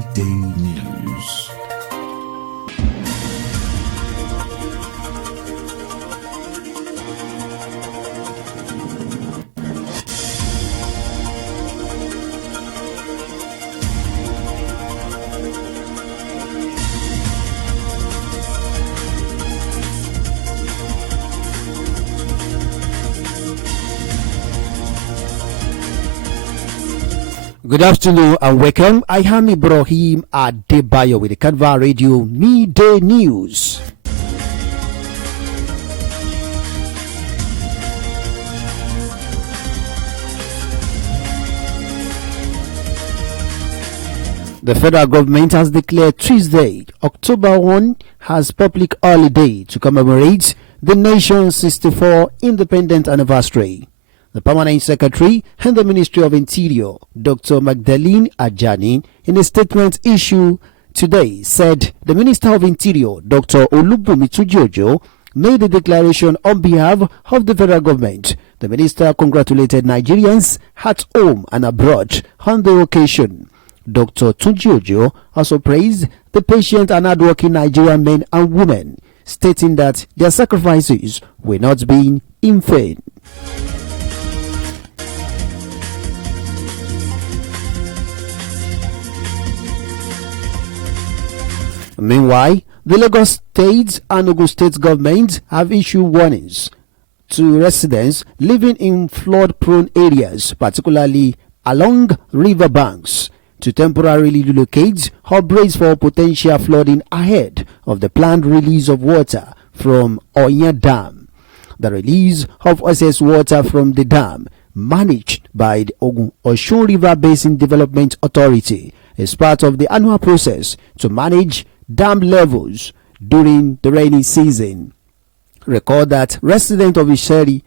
Midday News. Good afternoon and welcome. I am Ibrahim Adebayo with the Carnival Radio Midday News. The federal government has declared Tuesday, October 1, as public holiday to commemorate the nation's 64th independent anniversary. The Permanent Secretary and the Ministry of Interior, Dr. Magdalene Ajani, in a statement issued today, said the Minister of Interior, Dr. Olubunmi Tunji-Ojo, made the declaration on behalf of the federal government. The minister congratulated Nigerians at home and abroad on the occasion. Dr. Tunji-Ojo also praised the patient and hardworking Nigerian men and women, stating that their sacrifices were not being in vain. Meanwhile, the Lagos State and Oyo State governments have issued warnings to residents living in flood-prone areas, particularly along river banks, to temporarily relocate or brace for potential flooding ahead of the planned release of water from Oyo Dam. The release of excess water from the dam, managed by the Osun River Basin Development Authority, is part of the annual process to manage dam levels during the rainy season. Recall that residents of Isheri,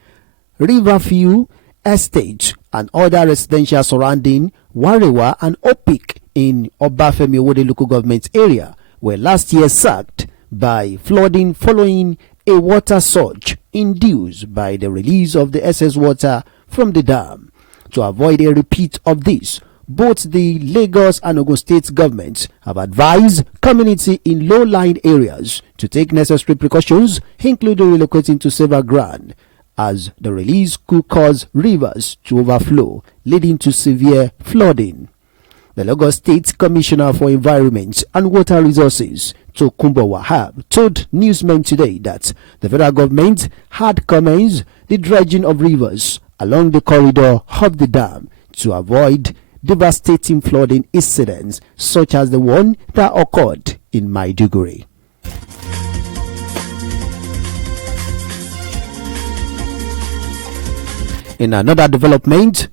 Riverview Estate and other residential surrounding Warewa and Opik in Obafemi Owode local government area were last year sacked by flooding following a water surge induced by the release of the excess water from the dam. To avoid a repeat of this, both the Lagos and Oyo State governments have advised community in low-lying areas to take necessary precautions, including relocating to safer ground, as the release could cause rivers to overflow, leading to severe flooding. The Lagos State Commissioner for Environment and Water Resources, Tokunbo Wahab, told newsmen today that the federal government had commenced the dredging of rivers along the corridor of the dam to avoid devastating flooding incidents such as the one that occurred in Maiduguri. In another development,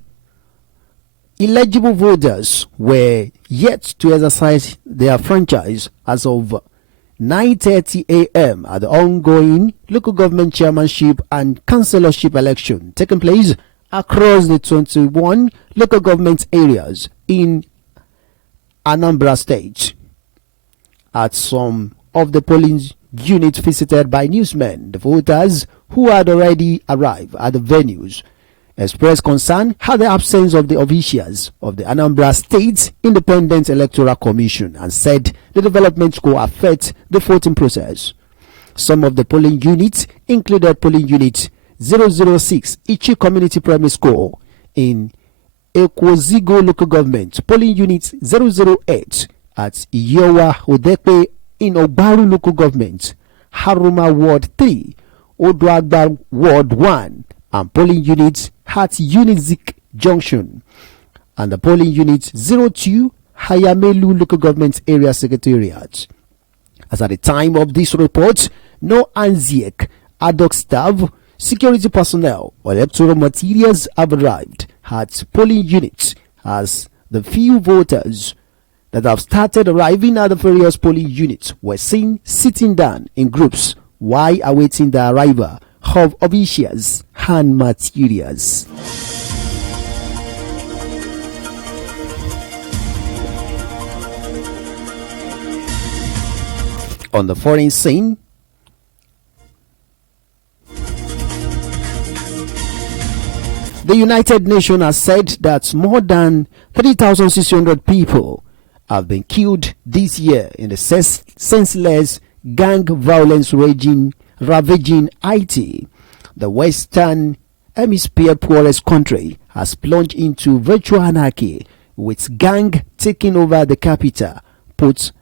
eligible voters were yet to exercise their franchise as of 9:30 a.m. at the ongoing local government chairmanship and councillorship election taking place across the 21 local government areas in Anambra State. At some of the polling units visited by newsmen, the voters who had already arrived at the venues expressed concern at the absence of the officials of the Anambra State Independent Electoral Commission and said the development could affect the voting process. Some of the polling units included polling unit 006 Ichi Community Primary School in Ekwozigo Local Government, polling unit 008 at Iyowa Odepe in Obaru Local Government, Haruma Ward 3, Oduagba Ward 1, and polling unit at Unizik Junction, and the polling unit 02 Hayamelu Local Government Area Secretariat. As at the time of this report, no ANZIEC, ad hoc staff, security personnel or electoral materials have arrived at polling units, as the few voters that have started arriving at the various polling units were seen sitting down in groups while awaiting the arrival of officials and materials. On the foreign scene, the United Nations has said that more than 3,600 people have been killed this year in the senseless gang violence ravaging Haiti. The Western Hemisphere poorest country has plunged into virtual anarchy, with gang taking over the capital, Port-au-Prince,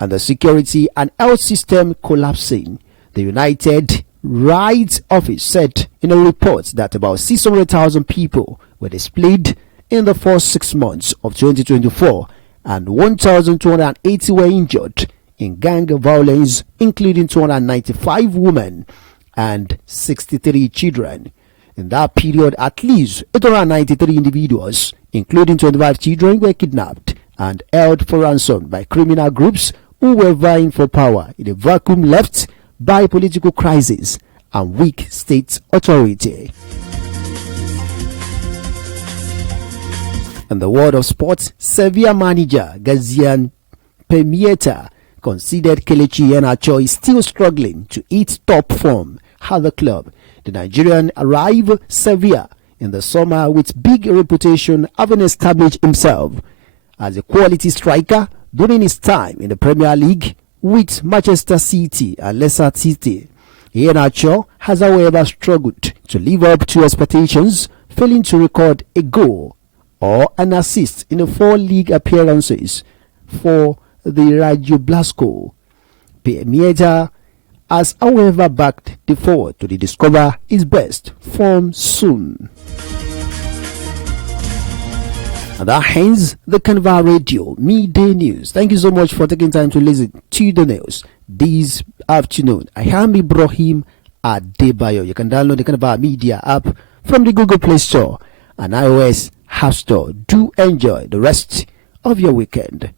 and the security and health system collapsing. The United Rights Office said in a report that about 600,000 people were displaced in the first 6 months of 2024, and 1,280 were injured in gang violence, including 295 women and 63 children. In that period, at least 893 individuals, including 25 children, were kidnapped and held for ransom by criminal groups who were vying for power in a vacuum left by political crisis and weak state authority. In the world of sports, Sevilla manager Gazian Pemieta considered Kelechi Iheanacho is still struggling to hit top form at the club. The Nigerian arrived Sevilla in the summer with big reputation, having established himself as a quality striker during his time in the Premier League with Manchester City and Leicester City. Iheanacho has however struggled to live up to expectations, failing to record a goal or an assist in the 4 league appearances for the Rayo Blasco. Pemieta has however backed the forward to discover his best form soon. And that ends the Carnival Radio Midday News. Thank you so much for taking time to listen to the news this afternoon. I am Ibrahim Adebayo. You can download the Carnival Media app from the Google Play Store and iOS App Store. Do enjoy the rest of your weekend.